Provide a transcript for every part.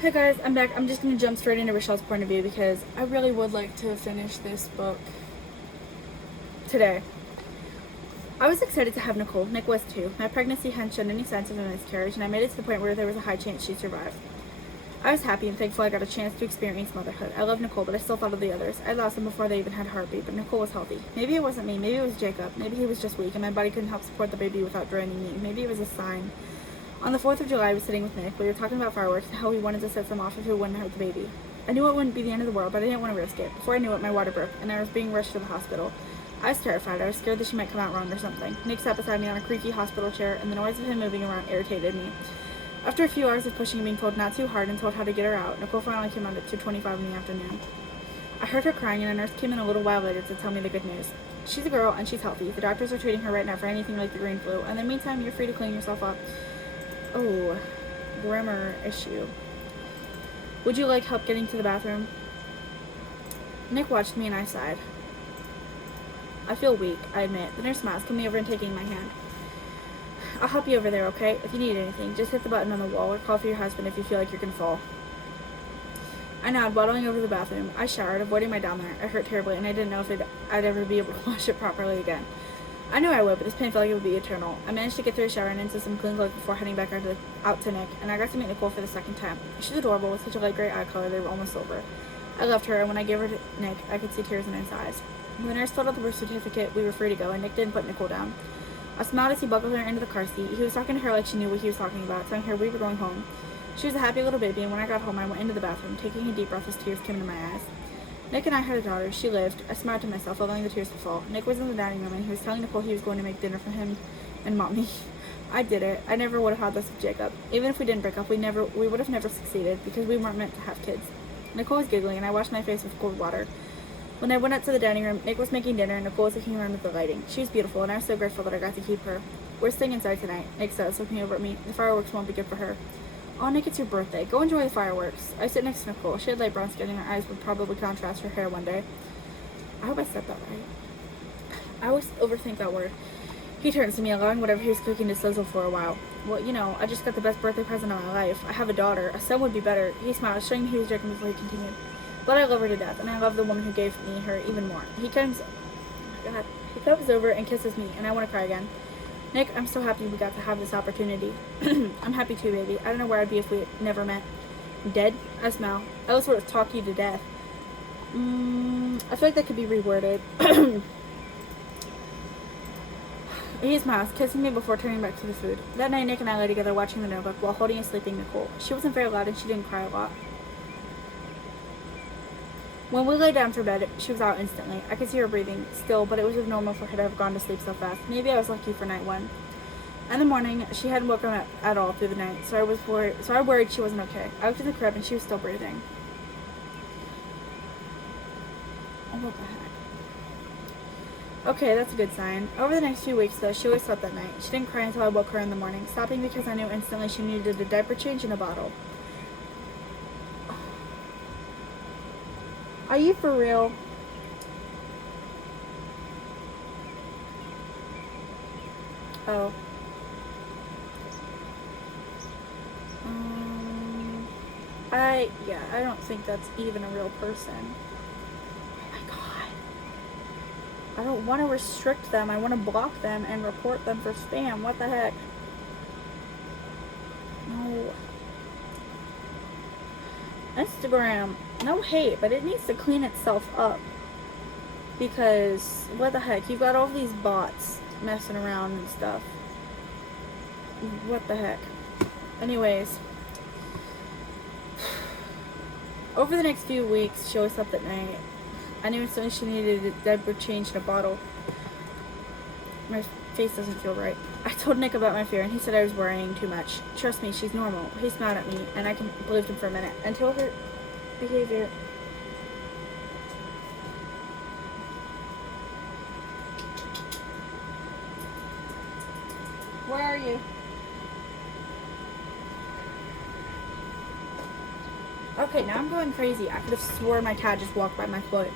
Hey guys, I'm back. I'm just going to jump straight into Rochelle's point of view because I really would like to finish this book today. I was excited to have Nicole. Nick was too. My pregnancy hadn't shown any signs of a miscarriage, and I made it to the point where there was a high chance she'd survive. I was happy and thankful I got a chance to experience motherhood. I loved Nicole, but I still thought of the others. I lost them before they even had a heartbeat, but Nicole was healthy. Maybe it wasn't me. Maybe it was Jacob. Maybe he was just weak, and my body couldn't help support the baby without draining me. Maybe it was a sign. On the 4th of July, I was sitting with Nick. We were talking about fireworks and how we wanted to set them off if it wouldn't hurt the baby. I knew it wouldn't be the end of the world, but I didn't want to risk it. Before I knew it, my water broke, and I was being rushed to the hospital. I was terrified. I was scared that she might come out wrong or something. Nick sat beside me on a creaky hospital chair, and the noise of him moving around irritated me. After a few hours of pushing and being told not too hard and told how to get her out, Nicole finally came out at 2:25 in the afternoon. I heard her crying, and a nurse came in a little while later to tell me the good news. She's a girl, and she's healthy. The doctors are treating her right now for anything like the green flu, and in the meantime, you're free to clean yourself up. Oh, grammar issue. Would you like help getting to the bathroom? Nick watched me and I sighed. I feel weak, I admit. The nurse smiles, coming over and taking my hand. I'll help you over there, okay? If you need anything, just hit the button on the wall or call for your husband if you feel like you're gonna fall. I nodded, waddling over to the bathroom. I showered, avoiding my down there. It hurt terribly, and I didn't know if I'd ever be able to wash it properly again. I knew I would, but this pain felt like it would be eternal. I managed to get through a shower and into some clean clothes before heading back out to Nick, and I got to meet Nicole for the second time. She's adorable, with such a light gray eye color they were almost silver. I loved her, and when I gave her to Nick, I could see tears in his eyes. When the nurse filled out the birth certificate, we were free to go, and Nick didn't put Nicole down. I smiled as he buckled her into the car seat. He was talking to her like she knew what he was talking about, telling her we were going home. She was a happy little baby, and when I got home, I went into the bathroom, taking a deep breath as tears came into my eyes. Nick and I had a daughter. She lived. I smiled to myself, allowing the tears to fall. Nick was in the dining room, and he was telling Nicole he was going to make dinner for him and Mommy. I did it. I never would have had this with Jacob. Even if we didn't break up, we would have never succeeded, because we weren't meant to have kids. Nicole was giggling, and I washed my face with cold water. When I went up to the dining room, Nick was making dinner, and Nicole was looking around at the lighting. She was beautiful, and I was so grateful that I got to keep her. We're staying inside tonight, Nick says, looking over at me. The fireworks won't be good for her. Oh, Nick, it's your birthday. Go enjoy the fireworks. I sit next to Nicole. She had light brown skin, and her eyes would probably contrast her hair one day. I hope I said that right. I always overthink that word. He turns to me, allowing whatever he was cooking to sizzle for a while. Well, you know, I just got the best birthday present of my life. I have a daughter. A son would be better. He smiled, showing me he was joking before he continued. But I love her to death, and I love the woman who gave me her even more. He comes over and kisses me, and I want to cry again. Nick, I'm so happy we got to have this opportunity. I'm happy too, baby. I don't know where I'd be if we never met. Dead? I smile. I will sort of talk you to death. I feel like that could be reworded. He smiles, kissing me before turning back to the food. That night, Nick and I lay together watching the notebook while holding and sleeping Nicole. She wasn't very loud and she didn't cry a lot. When we lay down for bed, she was out instantly. I could see her breathing still, but it was abnormal for her to have gone to sleep so fast. Maybe I was lucky for night one. In the morning, she hadn't woken up at all through the night, so I worried she wasn't okay. I looked in the crib and she was still breathing. Oh, what the heck? Okay, that's a good sign. Over the next few weeks, though, she always slept that night. She didn't cry until I woke her in the morning, stopping because I knew instantly she needed a diaper change and a bottle. Are you for real? Oh. I don't think that's even a real person. Oh my god. I don't want to restrict them. I want to block them and report them for spam. What the heck? No. Instagram, no hate, but it needs to clean itself up. Because, what the heck? You've got all these bots messing around and stuff. What the heck? Anyways. Over the next few weeks, she always slept at night. I knew instantly she needed a diaper change and a bottle. My face doesn't feel right. I told Nick about my fear, and he said I was worrying too much. Trust me, she's normal. He smiled at me, and I believed him for a minute. Until her behavior... Where are you? Okay, now I'm going crazy. I could have sworn my cat just walked by my foot.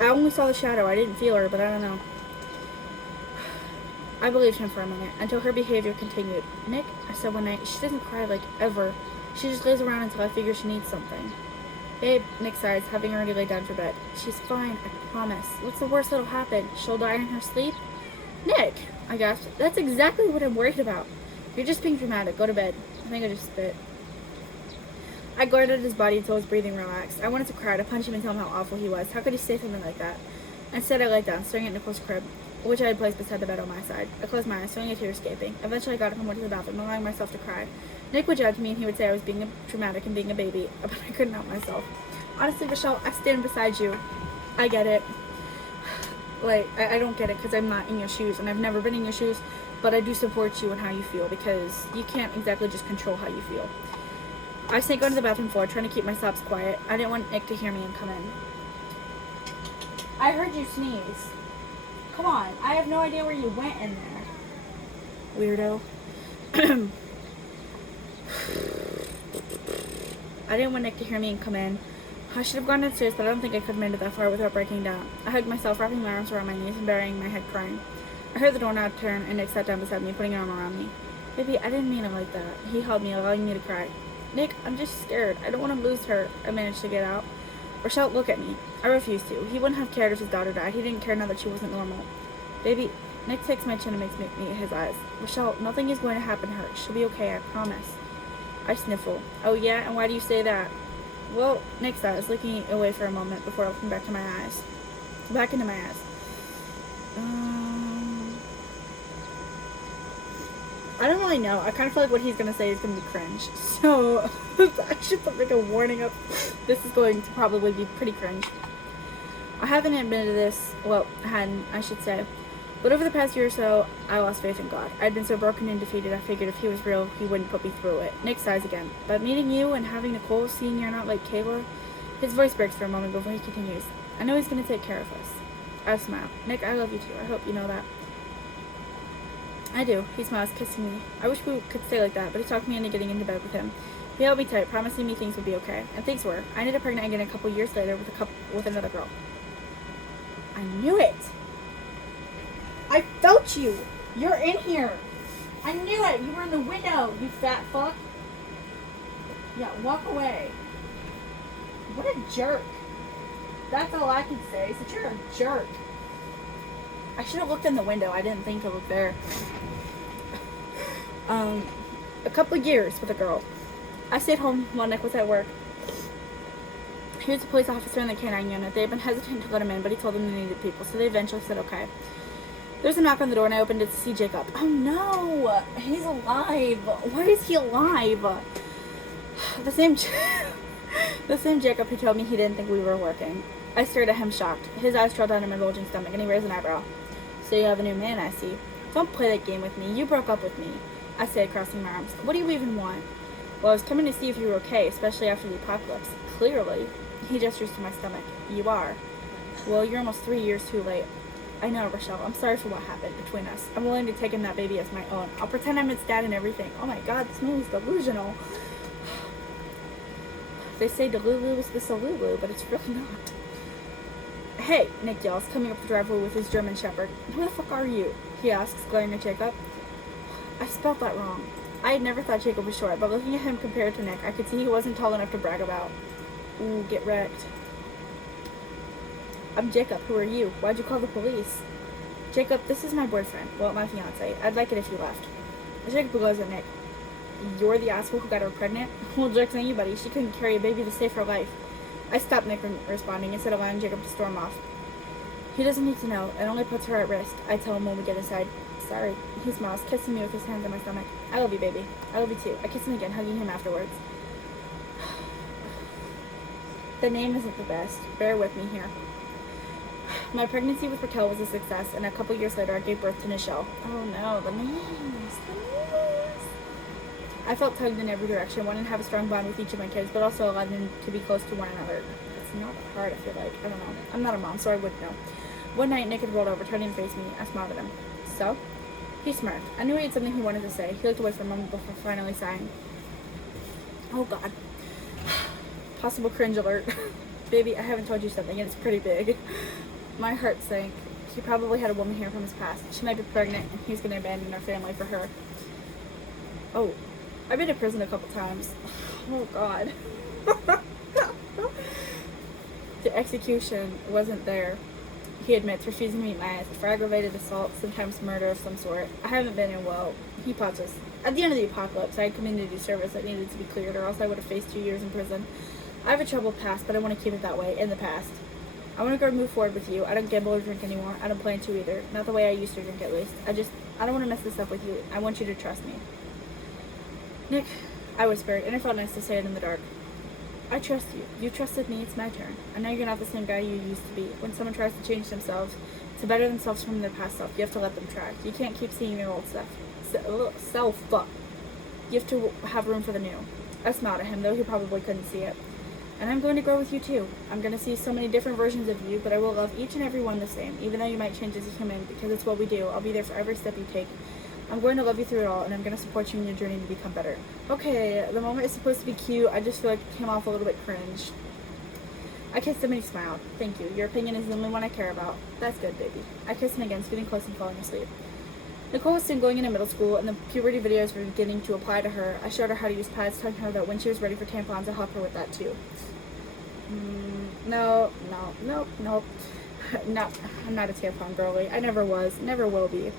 I only saw the shadow. I didn't feel her, but I don't know. I believed him for a minute, until her behavior continued. Nick, I said one night, she doesn't cry like ever. She just lays around until I figure she needs something. Babe, Nick sighs, having already laid down for bed. She's fine, I promise. What's the worst that'll happen? She'll die in her sleep? Nick, I gasped. That's exactly what I'm worried about. You're just being dramatic. Go to bed. I think I just spit. I glared at his body until his breathing relaxed. I wanted to cry, to punch him and tell him how awful he was. How could he say something like that? Instead, I laid down, staring at Nicholas' crib, which I had placed beside the bed on my side. I closed my eyes, feeling a tear escaping. Eventually, I got up and went to the bathroom, allowing myself to cry. Nick would judge me, and he would say I was being dramatic and being a baby, but I couldn't help myself. Honestly, Rochelle, I stand beside you. I get it. Like, I don't get it because I'm not in your shoes, and I've never been in your shoes, but I do support you and how you feel, because you can't exactly just control how you feel. I sank onto the bathroom floor, trying to keep my sobs quiet. I didn't want Nick to hear me and come in. I heard you sneeze. Come on, I have no idea where you went in there. Weirdo. I didn't want Nick to hear me and come in. I should have gone downstairs, but I don't think I could have made it that far without breaking down. I hugged myself, wrapping my arms around my knees and burying my head crying. I heard the doorknob turn, and Nick sat down beside me, putting an arm around me. Baby, I didn't mean it like that. He held me, allowing me to cry. Nick, I'm just scared. I don't want to lose her. I managed to get out. Rochelle, look at me. I refused to. He wouldn't have cared if his daughter died. He didn't care now that she wasn't normal. Baby, Nick takes my chin and makes me meet his eyes. Rochelle, nothing is going to happen to her. She'll be okay, I promise. I sniffle. Oh yeah, and why do you say that? Well, Nick sighs, looking away for a moment before looking back to my eyes. Back into my eyes. I don't really know. I kind of feel like what he's going to say is going to be cringe. So, I should put like a warning up. This is going to probably be pretty cringe. I haven't admitted this. Well, I should say. But over the past year or so, I lost faith in God. I'd been so broken and defeated, I figured if he was real, he wouldn't put me through it. Nick sighs again. But meeting you and having Nicole, seeing you're not like Kayla, his voice breaks for a moment before he continues. I know he's going to take care of us. I smile. Nick, I love you too. I hope you know that. I do. He smiles, kissing me. I wish we could stay like that, but he talked me into getting into bed with him. He held me tight, promising me things would be okay. And things were. I ended up pregnant again a couple years later with another girl. I knew it! I felt you! You're in here! I knew it! You were in the window, you fat fuck! Yeah, walk away. What a jerk. That's all I can say, is that you're a jerk. I should have looked in the window. I didn't think to look there. A couple of years with a girl. I stayed home while Nick was at work. He was a police officer in the K-9 unit. They had been hesitant to let him in, but he told them they needed people, so they eventually said okay. There's a knock on the door, and I opened it to see Jacob. Oh no! He's alive! Why is he alive? The same Jacob who told me he didn't think we were working. I stared at him shocked. His eyes trailed down to my bulging stomach, and he raised an eyebrow. So you have a new man, I see. Don't play that game with me. You broke up with me. I said, crossing my arms. What do you even want? Well, I was coming to see if you were okay, especially after the apocalypse. Clearly. He gestures to my stomach. You are. Well, you're almost 3 years too late. I know, Rochelle. I'm sorry for what happened between us. I'm willing to take in that baby as my own. I'll pretend I'm its dad and everything. Oh my god, this movie's delusional. They say Delulu is the Solulu, but it's really not. Hey, Nick yells, coming up the driveway with his German Shepherd. Who the fuck are you? He asks, glaring at Jacob. I spelled that wrong. I had never thought Jacob was short, but looking at him compared to Nick, I could see he wasn't tall enough to brag about. Ooh, get wrecked. I'm Jacob. Who are you? Why'd you call the police? Jacob, this is my boyfriend. Well, my fiance. I'd like it if you left. Jacob goes at Nick. You're the asshole who got her pregnant? Well, joke's on you, buddy. She couldn't carry a baby to save her life. I stopped Nick from responding instead of allowing Jacob to storm off. He doesn't need to know. It only puts her at risk. I tell him when we get inside. Sorry. He smiles, kissing me with his hands on my stomach. I love you, baby. I love you too. I kiss him again, hugging him afterwards. The name isn't the best. Bear with me here. My pregnancy with Raquel was a success, and a couple years later I gave birth to Rochelle. Oh no, the names. I felt tugged in every direction, wanting to have a strong bond with each of my kids, but also allowed them to be close to one another. It's not hard, I feel like. I don't know. I'm not a mom, so I wouldn't know. One night, Nick had rolled over, turning to face me. I smiled at him. So? He smirked. I knew he had something he wanted to say. He looked away for a moment before finally sighing. Oh god. Possible cringe alert. Baby, I haven't told you something, and it's pretty big. My heart sank. He probably had a woman here from his past. She might be pregnant, and he's going to abandon our family for her. Oh. I've been to prison a couple times. Oh God. The execution wasn't there. He admits refusing to meet my eyes for aggravated assault, sometimes murder of some sort. I haven't been in well. He pauses. At the end of the apocalypse, I had community service that needed to be cleared, or else I would have faced 2 years in prison. I have a troubled past, but I want to keep it that way, in the past. I want to go move forward with you. I don't gamble or drink anymore. I don't plan to either. Not the way I used to drink, at least. I don't want to mess this up with you. I want you to trust me. Nick, I whispered, and it felt nice to say it in the dark. I trust you. You trusted me. It's my turn. I know you're not the same guy you used to be. When someone tries to change themselves, to better themselves from their past self, you have to let them try. You can't keep seeing your old self. You have to have room for the new. I smiled at him, though he probably couldn't see it. And I'm going to grow with you too. I'm going to see so many different versions of you, but I will love each and every one the same, even though you might change as a human, because it's what we do. I'll be there for every step you take. I'm going to love you through it all, and I'm going to support you in your journey to become better. Okay, the moment is supposed to be cute. I just feel like it came off a little bit cringe. I kissed him and he smiled. Thank you. Your opinion is the only one I care about. That's good, baby. I kissed him again, scooting close and falling asleep. Nicole was soon going into middle school, and the puberty videos were beginning to apply to her. I showed her how to use pads, telling her that when she was ready for tampons, I'd help her with that too. No. I'm not a tampon girly. I never was. Never will be.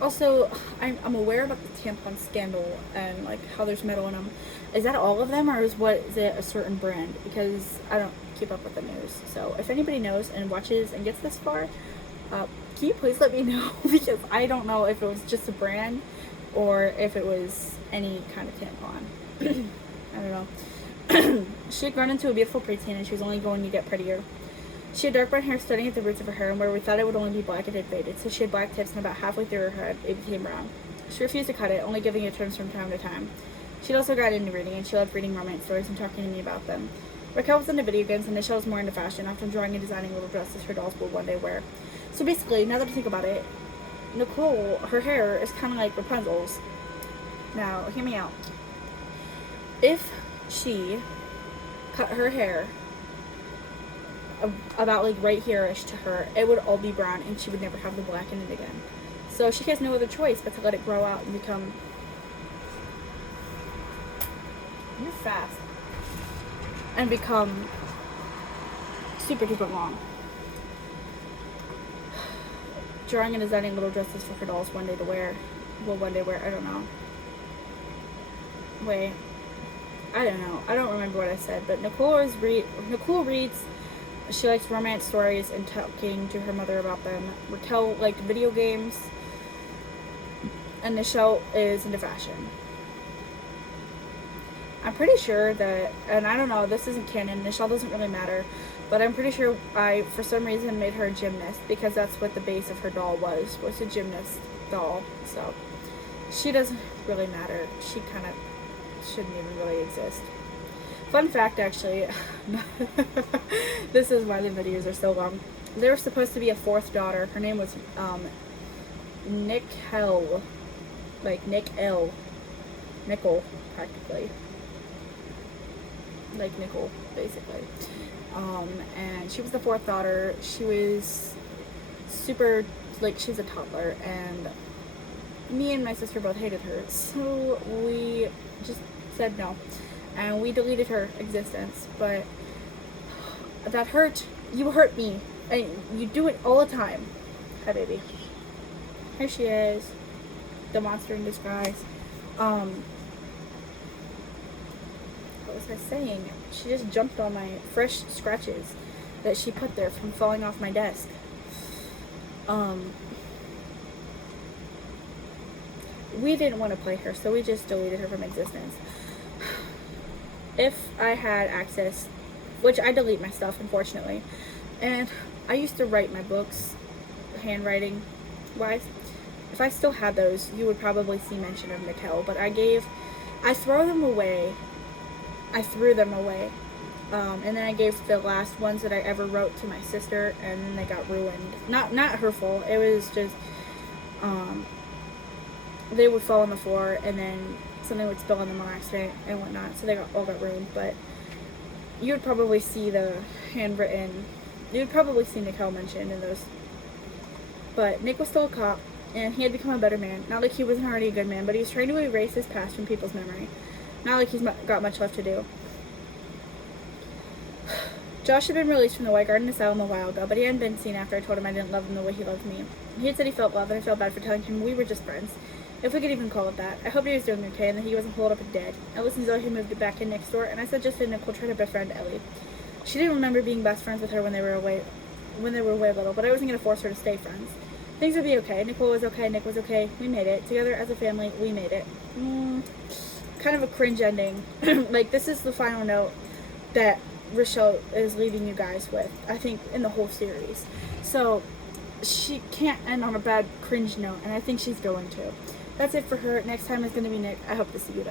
Also, I'm aware about the tampon scandal and like how there's metal in them. Is that all of them, or is it a certain brand? Because I don't keep up with the news. So if anybody knows and watches and gets this far, can you please let me know? Because I don't know if it was just a brand or if it was any kind of tampon. I don't know. She had grown into a beautiful preteen, and she was only going to get prettier. She had dark brown hair starting at the roots of her hair, and where we thought it would only be black, it had faded. So she had black tips, and about halfway through her head, it became brown. She refused to cut it, only giving it turns from time to time. She'd also got into reading, and she loved reading romance stories and talking to me about them. Raquel was into video games, and Rochelle was more into fashion, often drawing and designing little dresses her dolls would one day wear. So basically, now that I think about it, Nicole, her hair is kind of like Rapunzel's. Now, hear me out. If she cut her hair about like right here-ish to her, it would all be brown and she would never have the black in it again. So she has no other choice but to let it grow out and become... You're fast. And become super duper long. Drawing and designing little dresses for her dolls one day to wear. Well, one day wear, I don't know. Wait. I don't know. I don't remember what I said, but Nicole reads. She likes romance stories and talking to her mother about them. Raquel liked video games. And Rochelle is into fashion. I'm pretty sure that, and I don't know, this isn't canon, Rochelle doesn't really matter, but I'm pretty sure I, for some reason, made her a gymnast, because that's what the base of her doll was a gymnast doll. So she doesn't really matter. She kind of shouldn't even really exist. Fun fact, actually, this is why the videos are so long. There was supposed to be a fourth daughter. Her name was Nicole, like Nickel, practically, like Nickel, basically. And she was the fourth daughter. She was super, like, she was a toddler, and me and my sister both hated her, so we just said no, and we deleted her existence. But that hurt. You hurt me, and you do it all the time. Hi, baby. Here she is, the monster in disguise. What was I saying? She just jumped on my fresh scratches that she put there from falling off my desk. We didn't want to play her, so we just deleted her from existence. If I had access, which I delete my stuff, unfortunately, and I used to write my books, handwriting wise. If I still had those, you would probably see mention of Nicole, but I threw them away, and then I gave the last ones that I ever wrote to my sister, and then they got ruined. Not her fault, it was just, they would fall on the floor, and then something would spill on them on accident and whatnot, so they all got ruined. But you would probably see the handwritten, you would probably see Nicole mentioned in those. But Nick was still a cop. and he had become a better man. Not like he wasn't already a good man, but he was trying to erase his past from people's memory. Not like he's got much left to do. Josh had been released from the White Garden Asylum a while ago, but he hadn't been seen after I told him I didn't love him the way he loved me. He had said he felt love, and I felt bad for telling him we were just friends, if we could even call it that. I hoped he was doing okay and that he wasn't holed up and dead. I listened to Zoe, who moved back in next door, and I suggested Nicole try to befriend Ellie. She didn't remember being best friends with her when they were way little, but I wasn't going to force her to stay friends. Things would be okay. Nicole was okay. Nick was okay. We made it. Together as a family, we made it. Kind of a cringe ending. Like, this is the final note that Rochelle is leaving you guys with, I think, in the whole series. So, she can't end on a bad cringe note, and I think she's going to. That's it for her. Next time is going to be Nick. I hope to see you there.